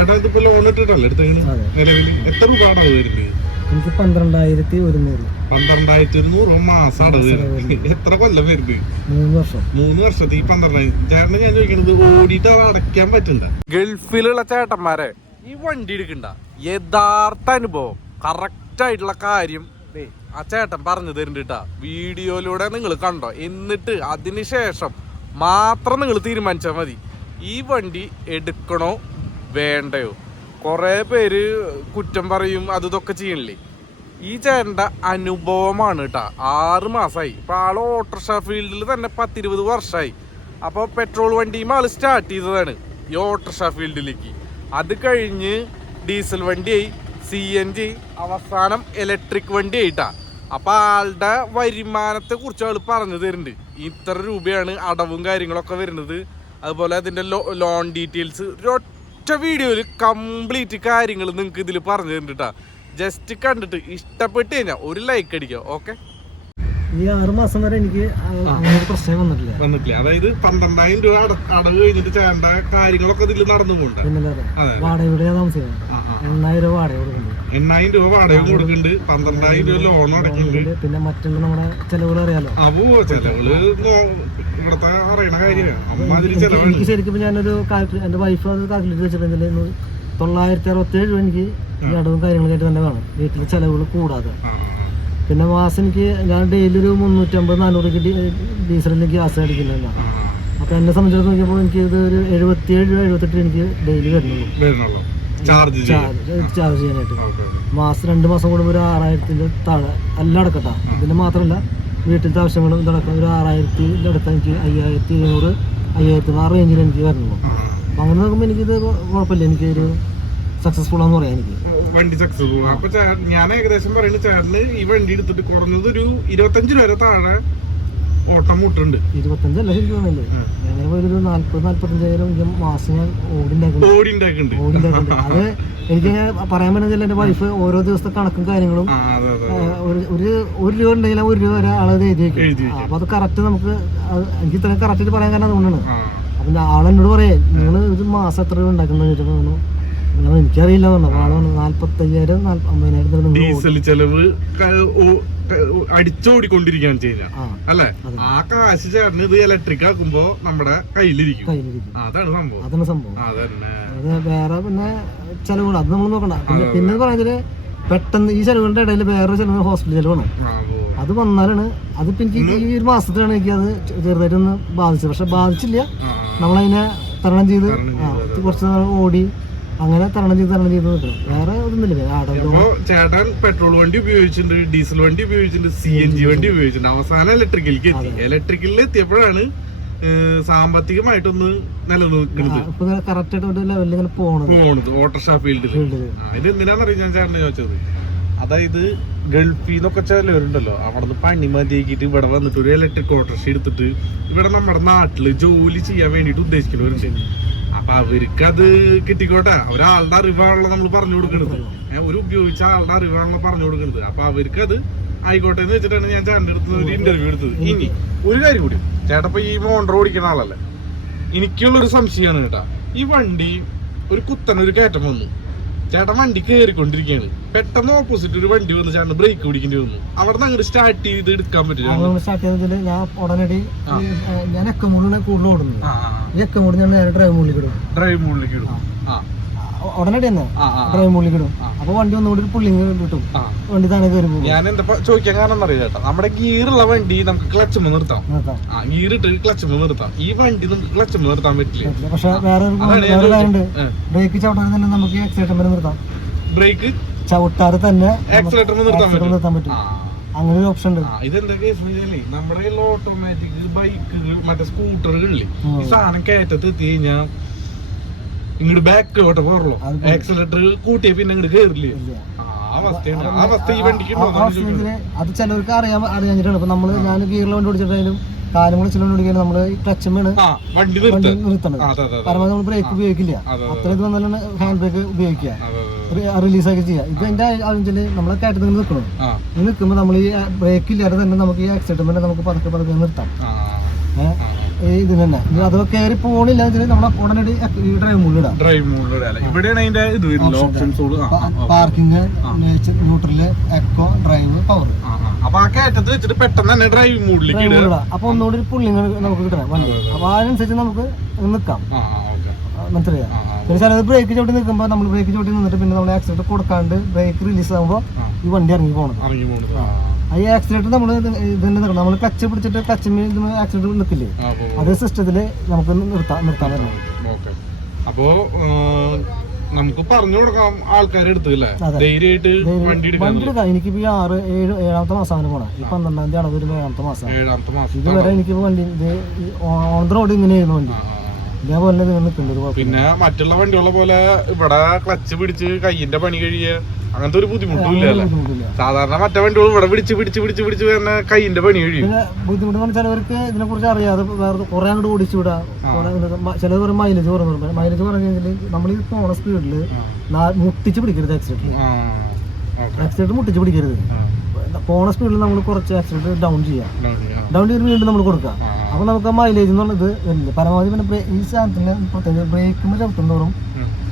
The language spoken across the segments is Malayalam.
ചേട്ടാ ഇതിപ്പോ ലോൺ ഇട്ടിട്ടല്ലേ എടുത്തേക്കണ് അതെ. നിലവിൽ എത്ര രൂപ അടവ് വരുന്നത് എനിക്ക് പന്ത്രണ്ടായിരത്തി ഒരുന്നൂറ്. പന്ത്രണ്ടായിരത്തി ഒരുന്നൂറ് മാസം അടവ് എത്ര കൊല്ലം വരുന്നത് മൂന്ന് വർഷം. മൂന്ന് വർഷത്തെ ഈ ചേട്ടന് ഞാൻ ചോദിക്കണത് ഓടിയിട്ട് അത് അടയ്ക്കാൻ പറ്റണ്ട? ഗൾഫിലുള്ള ചേട്ടന്മാരെ ഈ വണ്ടി എടുക്കണ്ട. യഥാർത്ഥ അനുഭവം. കറക്റ്റ് ആയിട്ടുള്ള കാര്യം ദേ, ആ ചേട്ടൻ പറഞ്ഞു തരുന്നുണ്ട് വീഡിയോയിലൂടെ നിങ്ങൾ കണ്ടോ? എന്നിട്ട് അതിനുശേഷം മാത്രം നിങ്ങൾ തീരുമാനിച്ചാൽ മതി. ഈ വണ്ടി എടുക്കണോ വേണ്ടയോ? കുറേ പേര് കുറ്റം പറയും അത് ഇതൊക്കെ ചെയ്യണില്ലേ? ഈ ചേട്ടന്റെ അനുഭവമാണ് കേട്ടോ ആറ് മാസമായി ഇപ്പം ആൾ ഓട്ടോറിക്ഷ ഫീൽഡിൽ തന്നെ പത്തിരുപത് വർഷമായി അപ്പോൾ പെട്രോൾ വണ്ടിയും ആൾ സ്റ്റാർട്ട് ചെയ്തതാണ് ഈ ഓട്ടോറിക്ഷ ഫീൽഡിലേക്ക്. അത് കഴിഞ്ഞ് ഡീസൽ വണ്ടിയായി സി എൻ ജി അവസാനം ഇലക്ട്രിക് വണ്ടി ആയിട്ടാ അപ്പോൾ ആളുടെ വരുമാനത്തെ കുറിച്ച് ആൾ പറഞ്ഞു തരുന്നുണ്ട്. ഇത്ര രൂപയാണ് അടവും കാര്യങ്ങളൊക്കെ വരുന്നത്. അതുപോലെ അതിന്റെ ലോ ലോൺ ഡീറ്റെയിൽസ് ഒരൊറ്റ വീഡിയോയിൽ കംപ്ലീറ്റ് കാര്യങ്ങൾ നിങ്ങൾക്ക് ഇതിൽ പറഞ്ഞു തരുന്നുണ്ട് കേട്ടോ ജസ്റ്റ് കണ്ടിട്ട് ഇഷ്ടപ്പെട്ട് കഴിഞ്ഞാൽ ഒരു ലൈക്ക് അടിക്കുക ഓക്കെ ഈ ആറ് മാസം വരെ എനിക്ക് പ്രശ്നം വന്നിട്ടില്ല. വന്നിട്ടില്ല. അതായത് പന്ത്രണ്ടായിരം രൂപ അട- അടവ് കഴിഞ്ഞിട്ട് ചെയ്യേണ്ട കാര്യങ്ങളൊക്കെ ഇതിൽ നടന്നു പോകുന്നുണ്ട്. വാടകയുടെ താമസിക്കുന്നത്. എണ്ണായിരം രൂപ വാടക കൊടുക്കുന്നുണ്ട്. എണ്ണായിരം രൂപ വാടക കൊടുക്കുന്നുണ്ട്. പന്ത്രണ്ടായിരം രൂപ ലോൺ അടക്കുന്നുണ്ട് പിന്നെ മറ്റുള്ള നമ്മുടെ ചെലവുകൾ അറിയാലോ. അപ്പോ ചെലവുകൾ ഇവിടത്തെ അറിയണ കാര്യമാണ്. അമ്മാതിരി എനിക്ക് ചെലവാണ് ശരിക്കും ഇപ്പൊ ഞാനൊരു എന്റെ വൈഫ് അത് കാൽക്കുലേറ്റ് വെച്ചിട്ടുണ്ടെങ്കിൽ തൊള്ളായിരത്തി അറുപത്തേഴ് രൂപ എനിക്ക് ഈ അടവും കാര്യങ്ങളൊക്കെ തന്നെ വേണം. വീട്ടിലെ ചെലവുകൾ കൂടാതെ. ആ, പിന്നെ മാസം എനിക്ക് ഞാൻ ഡെയിലി ഒരു മുന്നൂറ്റമ്പത് നാനൂറ് ഡീസലിന് ഗ്യാസ് ആ, ആ. അപ്പോൾ എന്നെ സംബന്ധിച്ചിടത്തോളം നോക്കിയപ്പോൾ എനിക്ക് ഇത് ഒരു എഴുപത്തിയേഴ് രൂപ എഴുപത്തെട്ട് എനിക്ക് ഡെയിലി വരുന്നുള്ളൂ. വരുന്നുള്ളൂ. ചാർജ് ചെയ്യും ചാർജ് ചാർജ് ചെയ്യാനായിട്ട്. ഓക്കെ. മാസം രണ്ട് മാസം കൂടുമ്പോൾ ഒരു ആറായിരത്തിന്റെ താഴെ എല്ലാം അടക്കട്ടാ. ഇതിന് മാത്രമല്ല വീട്ടിലത്തെ ആവശ്യങ്ങളും ഇതടക്കം ഒരു ആറായിരത്തി എനിക്ക് അയ്യായിരത്തി ഇരുന്നൂറ് അയ്യായിരത്തി ആ റേഞ്ചിൽ എനിക്ക് ആ. അപ്പം അങ്ങനെ നോക്കുമ്പോൾ എനിക്കിത് കുഴപ്പമില്ല എനിക്ക് ഒരു സക്സസ്ഫുൾ ആണെന്ന് പറയാം എനിക്ക്. വണ്ടി സക്സസ്ഫുൾ അപ്പൊ ഞാൻ ഏകദേശം പറയുന്നത് ചേട്ടന് ഈ വണ്ടി എടുത്തിട്ട് കുറഞ്ഞത് ഒരു ഇരുപത്തഞ്ച് രൂപ താഴെ ഓട്ടം മുട്ടുണ്ട്. ഇരുപത്തഞ്ചല്ല ലക്ഷം ഒരു നാല്പത് നാല്പത്തഞ്ചായിരം എനിക്ക് മാസം ഞാൻ ഓടിണ്ടാക്കുന്നുണ്ട് ഓടി ഉണ്ടാക്കുന്നുണ്ട് ഓടിണ്ടാക്കുന്നുണ്ട് അത് എനിക്ക് പറയാൻ പറ്റുന്നില്ല എന്റെ വൈഫ് ഓരോ ദിവസത്തെ കണക്കും കാര്യങ്ങളും ഒരു ഒരു രൂപ ഉണ്ടെങ്കിൽ ഒരു രൂപ വരെ ആളത് എഴുതി വെക്കും. അപ്പൊ അത് കറക്റ്റ് നമുക്ക് എനിക്ക് ഇത്രയും കറക്റ്റ് പറയാൻ കാരണം അതുകൊണ്ടാണ്. അപ്പൊ ആളെന്നോട് പറയേ നിങ്ങൾ ഒരു മാസം എത്ര രൂപ ഉണ്ടാക്കുന്നത് ഞാൻ എനിക്കറിയില്ല പറഞ്ഞു. ആൾ നാല്പത്തയ്യായിരം നാല്പ അമ്പതിനായിരം ഡീസൽ ചെലവ് അടിച്ചോടിക്കൊണ്ടിരിക്കുകയാണ് ചെയ്യുന്നത്. അല്ലെ. ആ കാശ് ചേർന്ന് ഇത് ഇലക്ട്രിക് ആക്കുമ്പോ നമ്മുടെ കയ്യിലിരിക്കും. അതാണ് സംഭവം. അതാണ് സംഭവം. അതന്നെ. അത് വേറെ പിന്നെ ചെലവുകൾ അത് നമ്മൾ നോക്കണ്ട. പിന്നെ പിന്നെ പെട്ടെന്ന് ഈ ചെലവുകളുടെ ഇടയിൽ വേറെ ചെലവ് ഹോസ്പിറ്റൽ ചെലവാണ്. അത് വന്നാലാണ് അതിപ്പോ എനിക്ക് ഈ ഒരു മാസത്തിലാണ് എനിക്ക് അത് ചെറുതായിട്ടൊന്ന് ബാധിച്ചത്. പക്ഷെ ബാധിച്ചില്ല. നമ്മളതിനെ തരണം ചെയ്ത് കുറച്ച് ഓടി അങ്ങനെ തരണം ചെയ്ത് തരണം ചെയ്ത് നിൽക്കണം വേറെ ഒന്നുമില്ല ചേട്ടാൻ പെട്രോൾ വണ്ടി ഉപയോഗിച്ചിട്ടുണ്ട് ഡീസൽ വണ്ടി ഉപയോഗിച്ചിട്ടുണ്ട് സി എൻ ജി വണ്ടി ഉപയോഗിച്ചിട്ടുണ്ട്. അവസാനം ഇലക്ട്രിക്കലിലേക്ക് എത്തി. ഇലക്ട്രിക്കലിൽ എത്തിയപ്പോഴാണ് സാമ്പത്തികമായിട്ടൊന്ന് നിലനിൽക്കുന്നത്. ഇപ്പൊ കറക്റ്റ് ആയിട്ട് ലെവലിൽ ഇങ്ങനെ പോണത്. പോണത് ഓട്ടോറിക്ഷ ഫീൽഡിൽ അതിന് എന്തിനാന്നറിയാം ഞാൻ ചേട്ടനെ ചോദിച്ചത്? അതായത് ഗൾഫിൽ നിന്നൊക്കെ ചിലവരുണ്ടല്ലോ. അവിടെ നിന്ന് പണി മതിയാക്കിയിട്ട് ഇവിടെ വന്നിട്ട് ഒരു ഇലക്ട്രിക് ഓട്ടോറിക്ഷ എടുത്തിട്ട് ഇവിടെ നമ്മുടെ നാട്ടിൽ ജോലി ചെയ്യാൻ വേണ്ടിയിട്ട് ഉദ്ദേശിക്കുന്നവരുണ്ട് അപ്പൊ അവർക്ക് അത് കിട്ടിക്കോട്ടെ? ഒരാളുടെ അറിവാണല്ലോ നമ്മൾ പറഞ്ഞു കൊടുക്കുന്നത് ഒരു ഉപയോഗിച്ച ആളുടെ അറിവാണല്ലോ പറഞ്ഞു കൊടുക്കുന്നത് അപ്പൊ അവർക്ക് അത് ആയിക്കോട്ടെ എന്ന് വെച്ചിട്ടാണ് ഞാൻ ചേട്ടന്റെ അടുത്ത് ഒരു ഇന്റർവ്യൂ എടുത്തത്. ഇനി ഒരു കാര്യം കൂടി. ചേട്ടപ്പ ഈ മോണ്ടർ ഓടിക്കുന്ന ആളല്ലേ? എനിക്കുള്ളൊരു സംശയമാണ് കേട്ടാ. ഈ വണ്ടി ഒരു കുത്തനൊരു കയറ്റം വന്നു. ചേട്ടൻ വണ്ടി കയറിക്കൊണ്ടിരിക്കുകയാണ് പെട്ടെന്ന് ഓപ്പോസിറ്റ് ഒരു വണ്ടി വന്ന് ചേട്ടൻ ബ്രേക്ക് പിടിക്കേണ്ടി വന്നു. അവിടെ നിന്ന് അങ്ങോട്ട് സ്റ്റാർട്ട് ചെയ്ത് എടുക്കാൻ പറ്റില്ല. സ്റ്റാർട്ട് ചെയ്തതിൽ ഞാൻ ഉടനടി ഞാൻ എക്കമൂടിനെ കൂടുതൽ ഓടുന്നത്. ആ ഈ എക്കമൂടി ഞാൻ നേരെ ഡ്രൈവ് മുകളിലേക്ക് ഇടും. ഡ്രൈവ് മുകളിലേക്ക് ഇടും. ആ. ഉടനടി തന്നെ ആ ആ ഡ്രൈവ് മുകളിലേക്ക് ഇടും. അപ്പൊ വണ്ടി ഒന്നുകൂടി ഒരു പുള്ളിങ് കിട്ടും. വണ്ടി താനെ കയറി പോകും ഞാൻ എന്താ ചോദിക്കാൻ കാരണം അറിയില്ല ചേട്ടാ നമ്മുടെ ഗിയറുള്ള വണ്ടി നമുക്ക് ക്ലച്ച് നിർത്താം. ഗിയർ ഇട്ട് ക്ലച്ച് നിർത്താം. ഈ വണ്ടി നമുക്ക് ക്ലച്ച് നിർത്താൻ പറ്റില്ല. പക്ഷെ വേറെ ഒരു വേറെ കാര്യമുണ്ട്. ബ്രേക്ക് ചവിട്ടാതെ തന്നെ നമുക്ക് എക്സൈറ്റർ വരെ നിർത്താം. ബ്രേക്ക് ചവിട്ടാതെ തന്നെ നിർത്താൻ പറ്റും. അങ്ങനെ ഒരു ഓപ്ഷൻ ഉണ്ട്. ഇതെന്താ കേസ് നമ്മുടെ ഓട്ടോമാറ്റിക് ബൈക്കുകൾ മറ്റേ സ്കൂട്ടറുകളില്ലേ ഈ സാധനം കയറ്റത്ത് എത്തി കഴിഞ്ഞാ ഇങ്ങോട്ട് ബാക്കോട്ട് പോറുള്ളൂ അത് ആക്സിലേറ്റർ കൂട്ടിയ പിന്നെ ഇങ്ങോട്ട് കേറില്ലേ? അത് ചിലവർക്ക് അറിയാൻ അറിയാഞ്ഞിട്ടാണ് ഇപ്പൊ നമ്മൾ ഞാൻ ഗിയറിൽ വണ്ടി ഓടിച്ചിട്ടായാലും കാലം കൂടെ ചില വണ്ടി ഓടിക്കാനും നമ്മൾ ആ വണ്ടി വണ്ടി നിർത്ത നിർത്തണത് പരമാവധി നമ്മൾ ബ്രേക്ക് ഉപയോഗിക്കില്ല. അതെ, അത്ര ഇത് വന്നാലാണ് ഹാൻഡ് ബ്രേക്ക് ഉപയോഗിക്കുക. റിലീസ് ആക്കി ചെയ്യുക. ഇത് എന്റെ ആവശ്യത്തിൽ നമ്മളെ കയറ്റത്തിൽ നിൽക്കണം. നിൽക്കുമ്പോ നിൽക്കുമ്പോൾ നമ്മൾ ഈ ബ്രേക്ക് ഇല്ലാതെ തന്നെ നമുക്ക് ഈ ആക്സിഡന്റ് നമുക്ക് പതുക്കെ പതുക്കെ നിർത്താം. ഇതിന് തന്നെ. അത് കയറി പോണില്ല നമ്മൾ ഉടനടി ഈ ഡ്രൈവ് മുള്ളിടാം ഡ്രൈവ് മോഡിലൂടെ അല്ലേ? ഇവിടെയാണ് അതിന്റെ ഇത് വരുന്നത് ഓപ്ഷൻസോട് parking neutral eco drive power അപ്പൊ ആ കയറ്റത്ത് വെച്ചിട്ട് പെട്ടെന്ന് തന്നെ ഡ്രൈവ് അപ്പൊ ഒന്നുകൂടി ഒരു പുള്ളിങ് നമുക്ക് കിട്ടണം. വണ്ടി അപ്പൊ അതിനനുസരിച്ച് നമുക്ക് നിൽക്കാം. മനസ്സിലായോ? പിന്നെ ചിലത് ബ്രേക്ക് ചവിട്ടി നിൽക്കുമ്പോൾ നമ്മൾ ബ്രേക്ക് ചവിട്ടി നിന്നിട്ട് പിന്നെ നമ്മൾ ആക്സിഡന്റ് കൊടുക്കാണ്ട് ബ്രേക്ക് റിലീസ് ആകുമ്പോൾ ഈ വണ്ടി ഇറങ്ങി പോകണം ഇറങ്ങി ആ. ഈ ആക്സിഡന്റ് നമ്മൾ ഇതന്നെ നിൽക്കണം നമ്മൾ ക്ലച്ച് പിടിച്ചിട്ട് ക്ലച്ച് ആക്സിഡന്റ് നിൽക്കില്ലേ അതേ സിസ്റ്റത്തിൽ നമുക്ക് നിർത്താൻ നിർത്താൻ പറ്റണം. ഓക്കെ. അപ്പോ നമുക്ക് പറഞ്ഞു കൊടുക്കാം ആൾക്കാരെ അടുത്ത് അല്ലേ? അതെ. ധൈര്യമായിട്ട് വണ്ടി എടുക്കാൻ വണ്ടി എടുക്കാം. എനിക്കിപ്പോ ഈ ആറ് ഏഴ് ഏഴാമത്തെ മാസമാണ് പോണേ. ഈ പന്ത്രണ്ടാം തീയതി ആണ് ഏഴാമത്തെ മാസം. ഏഴാമത്തെ മാസം. ഇതുവരെ എനിക്ക് വണ്ടി ഓൺ ദ റോഡ് ഇങ്ങനെയായിരുന്നു വണ്ടി. പിന്നെ മറ്റുള്ള വണ്ടികളെ പോലെ ഇവിടെ ക്ലച്ച് പിടിച്ച് കയ്യിന്റെ പണി കഴിയ അങ്ങനത്തെ ഒരു ബുദ്ധിമുട്ടും ഇല്ല അല്ലേ ബുദ്ധിമുട്ടില്ല. സാധാരണ മറ്റേ വണ്ടികൾ ഇവിടെ പിടിച്ച് പിടിച്ച് പിടിച്ച് പിടിച്ച് തന്നെ കയ്യിന്റെ പണി കഴിയും. ബുദ്ധിമുട്ട് ചിലവർക്ക് ഇതിനെ കുറിച്ച് അറിയാതെ വേറെ കുറെ അങ്ങോട്ട് ഓടിച്ചു വിടാം. പറയും മൈലേജ് കുറഞ്ഞു. മൈലേജ് പറഞ്ഞു കഴിഞ്ഞാൽ നമ്മൾ ഈ പോണ സ്പീഡിൽ മുട്ടിച്ച് പിടിക്കരുത് ആക്സിഡന്റ് ആക്സിഡന്റ് മുട്ടിച്ച് പിടിക്കരുത്. പോണ സ്പീഡിൽ നമ്മൾ കുറച്ച് ആക്സിഡന്റ് ഡൗൺ ചെയ്യാം. ഡൗൺ ചെയ്ത് വീണ്ടും നമ്മൾ കൊടുക്കാം. അപ്പൊ നമുക്ക് മൈലേജ് എന്നുള്ളത് വരില്ല. പരമാവധി പിന്നെ ഈ സാധനത്തിന് പ്രത്യേകിച്ച് ബ്രേക്ക് ചവിട്ടും തോറും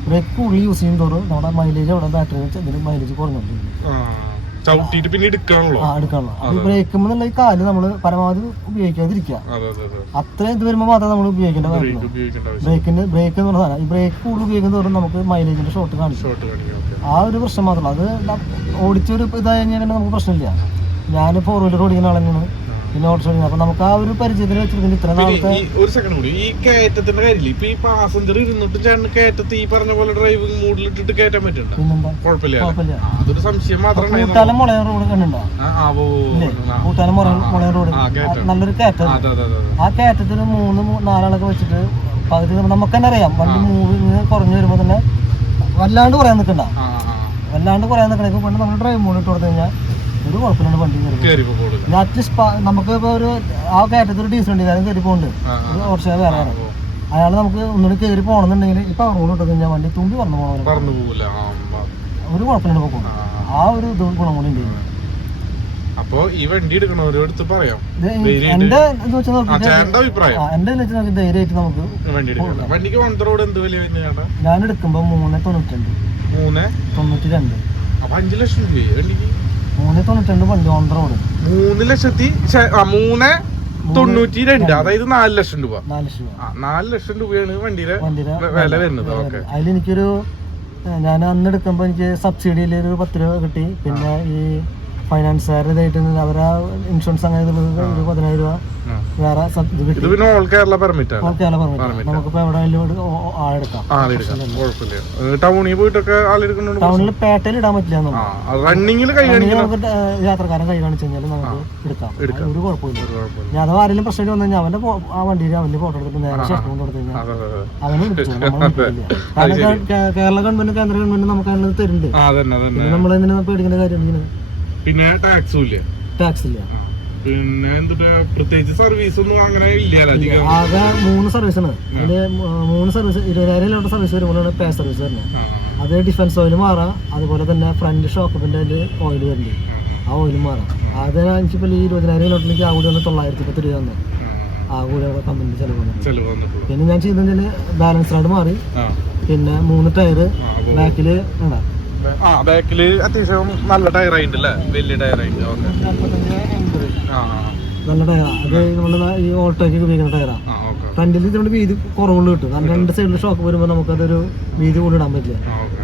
ബ്രേക്ക് കൂടുതൽ യൂസ് ചെയ്യും തോറും നമ്മുടെ മൈലേജ് അവിടെ ബാറ്ററി വെച്ച് അതിന് മൈലേജ് കുറഞ്ഞോണ്ടിരിക്കും പിന്നെ എടുക്കാണല്ലോ ആ എടുക്കാനുള്ള. അപ്പൊ ഈ ഈ കാൽ നമ്മൾ പരമാവധി ഉപയോഗിക്കാതിരിക്കുക. അതെ അതെ അതെ അത്രയും ഇത് വരുമ്പോൾ മാത്രമേ നമ്മൾ ഉപയോഗിക്കേണ്ട കാര്യമുള്ളൂ ഉപയോഗിക്കേണ്ട ബ്രേക്ക് എന്ന് പറഞ്ഞ സാധനം. ഈ ബ്രേക്ക് കൂടുതൽ ഉപയോഗിക്കുന്ന തോറും നമുക്ക് മൈലേജിന്റെ ഷോർട്ട് കാണിക്കും. ആ ഒരു പ്രശ്നം മാത്രമല്ല. അത് ഓടിച്ചൊരു ഇതായി കഴിഞ്ഞാൽ നമുക്ക് പ്രശ്നമില്ല. ഞാൻ ഫോർ വീലർ ഓടിക്കുന്ന ആൾ തന്നെയാണ് പിന്നെ ഓടിച്ചു അപ്പൊ നമുക്ക് ആ ഒരു പരിചയത്തിൽ വെച്ചിരിക്കുന്ന ഇത്ര നാളത്തെ ഒരു സെക്കൻഡ് കൂടി ഈ കയറ്റത്തിന്റെ കാര്യമില്ല? ഇപ്പൊ ഈ പാസഞ്ചർ ഇരുന്നിട്ട് ചേട്ടന് കയറ്റത്ത് ഈ പറഞ്ഞ പോലെ ഡ്രൈവിംഗ് മോഡിലിട്ടിട്ട് കയറ്റാൻ പറ്റുന്നുണ്ടോ? കുഴപ്പമില്ല അതൊരു സംശയം മാത്രമാണ്. കൂട്ടാലം മുളയൻ റോഡ് കണ്ടുണ്ടോ. കൂട്ടാലം മുളയൻ റോഡ്. നല്ലൊരു കയറ്റം. ആ കയറ്റത്തിന് മൂന്ന് നാലാളൊക്കെ വെച്ചിട്ട് പകുതി നമുക്ക് തന്നെ അറിയാം. വണ്ടി മൂവ് കുറഞ്ഞു വരുമ്പോൾ തന്നെ വല്ലാണ്ട് പറയാൻ നിൽക്കണ്ട. വല്ലാണ്ട് പറയാൻ നിൽക്കണ ഇപ്പൊ പണ്ട് നമ്മൾ ഡ്രൈവ് മോഡ് ഇട്ട് കൊടുത്തു കഴിഞ്ഞാൽ ഒരു കുഴപ്പമില്ലാണ്ട് വണ്ടി കയറി. അറ്റ്ലീസ്റ്റ് നമുക്ക് ഇപ്പോൾ ഒരു ആ കയറ്റത്തിൽ ഒരു ഡീസൽ വണ്ടിക്കാരൻ കയറി പോകുന്നുണ്ട് ഓർച്ച വേറെ അയാൾ നമുക്ക് ഒന്നുകൂടി കയറി പോകണമെന്നുണ്ടെങ്കിൽ ഇപ്പൊ റോഡ് ഇട്ടത് കഴിഞ്ഞാൽ വണ്ടി തുമ്പി പറഞ്ഞു പോകണം. ഒരു കുഴപ്പമില്ലാണ്ട് പോകും ആ, ഒരു ഇത് ഗുണം കൂടി ഉണ്ട്. അപ്പോ ഈ വണ്ടി എടുക്കണവരോട് പറയാം. എന്റെ എന്റെ ധൈര്യമായിട്ട്. നമുക്ക് വണ്ടിക്ക് ഓൺ റോഡ് എന്ത് വില ഞാൻ എടുക്കുമ്പോ മൂന്ന് തൊണ്ണൂറ്റിരണ്ട്. മൂന്ന്? തൊണ്ണൂറ്റി രണ്ട് അപ്പൊ അഞ്ചു ലക്ഷം രൂപ വണ്ടിക്ക്. മൂന്ന് വണ്ടി ഓൺ റോഡ് മൂന്ന് ലക്ഷത്തി മൂന്ന് തൊണ്ണൂറ്റി രണ്ട് അതായത് നാല് ലക്ഷം രൂപ. നാല് ലക്ഷം രൂപ. ആ നാല് ലക്ഷം രൂപയാണ് വണ്ടിയുടെ വില. വരുന്നത്. ഓക്കെ. അതിലെനിക്കൊരു ഞാൻ അന്ന് എടുക്കുമ്പോൾ എനിക്ക് സബ്സിഡിയിൽ ഒരു പത്ത് രൂപ കിട്ടി. പിന്നെ ഈ ഫൈനാൻസുകാരുടെ ഇതായിട്ട് അവരെ ഇൻഷുറൻസ് അങ്ങനെ ഒരു പതിനായിരം രൂപ. വേറെ ഇത് ഓൾ കേരള പെർമിറ്റ് ആണ്. ഓക്കെ പെർമിറ്റ് നമുക്കിപ്പോൾ എവിടെ ആളെടുക്കാം ടൗണിൽ പോയിട്ടൊക്കെ ടൗണിൽ പേട്ടയിൽ ഇടാൻ പറ്റില്ല റണ്ണിങ്ങിൽ നമുക്ക് യാത്രക്കാരൻ കൈ കാണിച്ചു കഴിഞ്ഞാൽ നമുക്ക് എടുക്കാം. ഒരു കുഴപ്പമില്ല. അഥവാ ആരെങ്കിലും പ്രശ്നം വന്നു കഴിഞ്ഞാൽ അവന്റെ ആ വണ്ടിയിൽ അവന്റെ ഫോട്ടോ എടുത്തിട്ട് നേരെ കൊണ്ട് കൊടുത്തു കഴിഞ്ഞാൽ അവനെ കേരള ഗവൺമെന്റ് കേന്ദ്ര ഗവൺമെന്റ് നമുക്ക് അതിനത് തരുന്നുണ്ട്. നമ്മൾ എന്തിനാ പേടിക്കേണ്ട കാര്യമാണ് പിന്നെ ടാക്സും ഇല്ല? ടാക്സ് ഇല്ല. പിന്നെ എന്തുട്ടാ പ്രത്യേകിച്ച് സർവീസ് ഒന്നും അങ്ങനെ ഇല്ല ആകെ മൂന്ന് സർവീസാണ് അതിൽ മൂന്ന് സർവീസ് ഇരുപതിനായിരം കിലോമീറ്റർ സർവീസ് വരുമ്പോഴാണ് പേ സർവീസ് വരുന്നത്. ആ, അത് ഡിഫൻസ് ഓയിൽ മാറാം അതുപോലെ തന്നെ ഫ്രണ്ട് ഷോക്കപ്പിന്റെ ഓയിൽ വരുന്നത് ആ, ഓയിൽ മാറാം. അത് എനിക്കിപ്പോൾ ഈ ഇരുപതിനായിരം കിലോമീറ്ററിലേക്ക് ആ കൂടി വന്ന് തൊള്ളായിരത്തി പത്ത് രൂപ തന്നെ ആ, കൂടെ കമ്പനി ചെലവ് പിന്നെ ഞാൻ ചെയ്തെന്ന് ബാലൻസ് റൈഡ് മാറി. പിന്നെ മൂന്ന് ടയർ ബാക്കിൽ വേണ്ട ആ ബാക്കിൽ അത്യാവശ്യം നല്ല ടയർ ആയിട്ടുണ്ട് അല്ലേ വലിയ ടയർ ആയിട്ട് ഓക്കെ ആ നല്ല ടയറാണ് അത് നമ്മൾ ഈ ഓട്ടോയ്ക്ക് ഉപയോഗിക്കുന്ന ടയറാണ് ഫ്രണ്ടിൽ ഇതുകൊണ്ട് വീതി കുറവുള്ള കിട്ടും. കാരണം രണ്ട് സൈഡിൽ ഷോക്ക് വരുമ്പോൾ നമുക്കതൊരു വീതി കൂടി ഇടാൻ പറ്റില്ല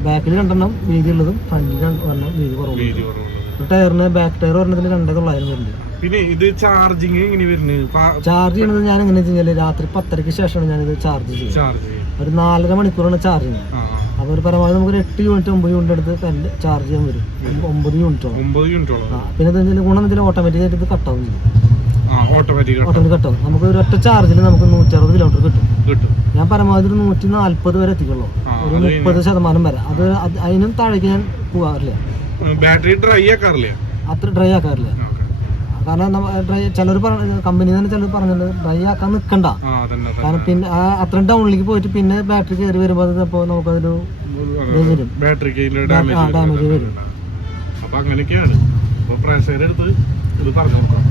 ബാക്കിൽ രണ്ടെണ്ണം വീതി ഉള്ളതും ഫ്രണ്ടിൽ ഒരെണ്ണം വീതി കുറവുള്ളതും. ടയറിന് ബാക്ക് ടയർ പറഞ്ഞതിന് രണ്ടേ തൊള്ളായിരം വരുന്നുണ്ട് പിന്നെ ഇത് ചാർജിങ് എങ്ങനെ വരുന്നത് ചാർജ് ചെയ്യുന്നത് ഞാൻ എങ്ങനെയാ വെച്ചാൽ രാത്രി പത്തരയ്ക്ക് ശേഷമാണ് ഞാനിത് ചാർജ് ചെയ്യുന്നത് ചാർജ് ഒരു നാലര മണിക്കൂറാണ് ചാർജ് ചെയ്യുന്നത് ആ. ഒരു പരമാവധി നമുക്ക് എട്ട് യൂണിറ്റ് ഒമ്പത് യൂണിറ്റ് എടുത്ത് കല്ല് ചാർജ് ചെയ്യാൻ വരും. ഒമ്പ- ഒമ്പത് യൂണിറ്റോളം ഒമ്പത് യൂണിറ്റോളം ആ പിന്നെ എന്താ വെച്ചാൽ ഗുണം വെച്ചാൽ ഓട്ടോമാറ്റിക് ആയിട്ട് കട്ടാവും ഓട്ടോമാറ്റിക് ഓട്ടോമാറ്റിക് കട്ടാവും നമുക്ക് ഒരു ഒറ്റ ചാർജിൽ നമുക്ക് നൂറ്ററുപത് കിലോമീറ്റർ കിട്ടും. കിട്ടും. ഞാൻ പരമാവധി ഒരു നൂറ്റി നാല്പത് വരെ എത്തിക്കുള്ളൂ. ഒരു മുപ്പത് ശതമാനം വരെ. അത് അത് അതിനും താഴേക്ക് ഞാൻ പോകാറില്ല ബാറ്ററി ഡ്രൈ ആക്കാറില്ല? അത്ര ഡ്രൈ ആക്കാറില്ല. കാരണം ചിലർ പറഞ്ഞ കമ്പനി തന്നെ ചിലർ പറഞ്ഞത് ഡ്രൈ ആക്കാൻ നിൽക്കണ്ട കാരണം പിന്നെ അത്രയും ഡൗണിലേക്ക് പോയിട്ട് പിന്നെ ബാറ്ററി കയറി വരുമ്പോൾ അത് അപ്പോൾ നമുക്കതൊരു ഡാമേജ് വരും. അപ്പൊ അങ്ങനെയൊക്കെയാണ്. അപ്പൊ പ്രേക്ഷകരുടെ അടുത്ത് ഇത് പറഞ്ഞു കൊടുക്കാം.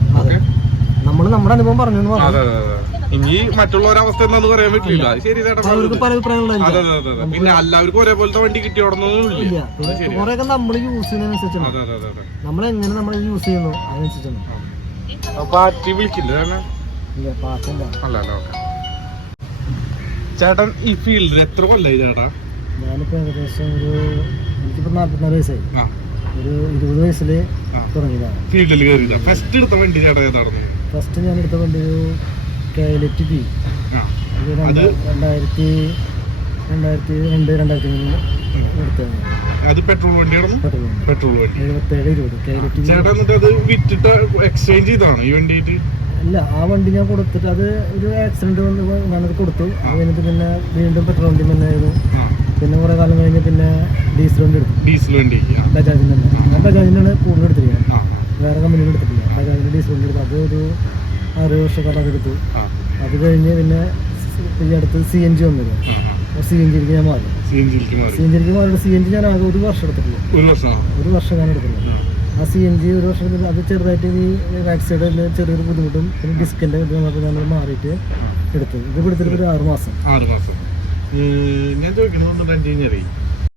നമ്മൾ നമ്മുടെ അനുഭവം പറഞ്ഞു എന്ന് പറഞ്ഞു അതെ അതെ അതെ. ഇനി മറ്റുള്ളവരുടെ അവസ്ഥ എന്താന്ന് പറയാൻ പറ്റില്ല. ശരി ചേട്ടാ പല അതെ അതെ അഭിപ്രായങ്ങളുണ്ടായിരിക്കും അതെ അതെ. പിന്നെ എല്ലാവർക്കും ഒരേപോലത്തെ വണ്ടി കിട്ടി ഇല്ല. ഇല്ല. പിന്നെ ശരിയാ. കുറെയൊക്കെ നമ്മൾ യൂസ് ചെയ്യുന്നതിനനുസരിച്ചാണ് അതെ അതെ അതെ അതെ. നമ്മൾ എങ്ങനെ നമ്മൾ യൂസ് ചെയ്യുന്നു അതിനനുസരിച്ചാണ്. അപ്പൊ ആറ്റി വിളിക്കില്ല ചേട്ടനെ? ഇല്ല പാട്ടില്ല അല്ല. അല്ല ഓക്കെ. ചേട്ടൻ ഈ ഫീൽഡിൽ എത്ര കൊല്ലായി ചേട്ടാ? ഞാനിപ്പോ ഏകദേശം ഒരു എനിക്കിപ്പോ നാല്പത്തിനാല് വയസ്സായി. ആ. ഒരു ഇരുപത് വയസ്സിൽ ആ. തുടങ്ങിയതാണ്. ഫീൽഡിൽ ഫസ്റ്റ് എടുത്ത വണ്ടി ചേട്ടാ ഏതായിരുന്നു ഫസ്റ്റ് ഞാൻ എടുത്ത വണ്ടി ഒരു കൈലറ്റ് ബി ആ. ഇത് രണ്ട് രണ്ടായിരത്തി രണ്ടായിരത്തി രണ്ട് രണ്ടായിരത്തി മൂന്ന് എടുത്തതാണ്. അത് പെട്രോൾ വണ്ടിയായിരുന്നു പെട്രോൾ പെട്രോൾ വണ്ടി. എഴുപത്തേഴ് ഇരുപത്. കൈലറ്റ് ബി ചേട്ടാ എന്നിട്ട് അത് വിറ്റിട്ട് എക്സ്ചേഞ്ച് ചെയ്താണ് ഈ വണ്ടിയിട്ട് അല്ല ആ വണ്ടി ഞാൻ കൊടുത്തിട്ട് അത് ഒരു ആക്സിഡന്റ് ഞാനത് കൊടുത്തു. അത് കഴിഞ്ഞിട്ട് പിന്നെ വീണ്ടും പെട്രോൾ വണ്ടി തന്നെ ആയിരുന്നു. പിന്നെ കുറെ കാലം കഴിഞ്ഞ് പിന്നെ ഡീസൽ വണ്ടി എടുത്തു. ഡീസൽ വണ്ടി ബജാജിന്റെ ബജാജിന്റെ ഞാൻ ബജാജിന്റെയാണ് കൂടുതൽ എടുത്തിരിക്കുന്നത്. വേറെ കമ്പനിയിൽ എടുത്തിട്ടില്ല. ഡീസൽ വണ്ടി എടുത്തു. അത് ഒരു ആറ് വർഷക്കാലം അതെടുത്തു അത് കഴിഞ്ഞ് പിന്നെ ഈ അടുത്ത് സി എൻ ജി വന്നിരുന്നു. അപ്പോൾ സി എൻ ജി ഞാൻ മാറി. സി എൻ ജിയിലേക്ക് മാറി. സി എൻ മാറിയിട്ട് സി എൻ ജി ഞാൻ ആകെ ഒരു വർഷം എടുത്തിട്ടുള്ളൂ ഒരു വർഷം ഒരു വർഷം ഞാൻ എടുത്തിട്ടുള്ളൂ ആ. സി എൻ ജി ഒരു വർഷം അത് ചെറുതായിട്ട് ഈ സൈഡിൽ ചെറിയൊരു ബുദ്ധിമുട്ടും പിന്നെ ഡിസ്കിന്റെ ഇത് ഞാനത് മാറിയിട്ട് എടുത്തു ഇത് എടുത്തിട്ട് ഒരു ആറ് മാസം. ആറ് മാസം. ഞാൻ ചോദിക്കുന്നത് കഴിഞ്ഞാലേ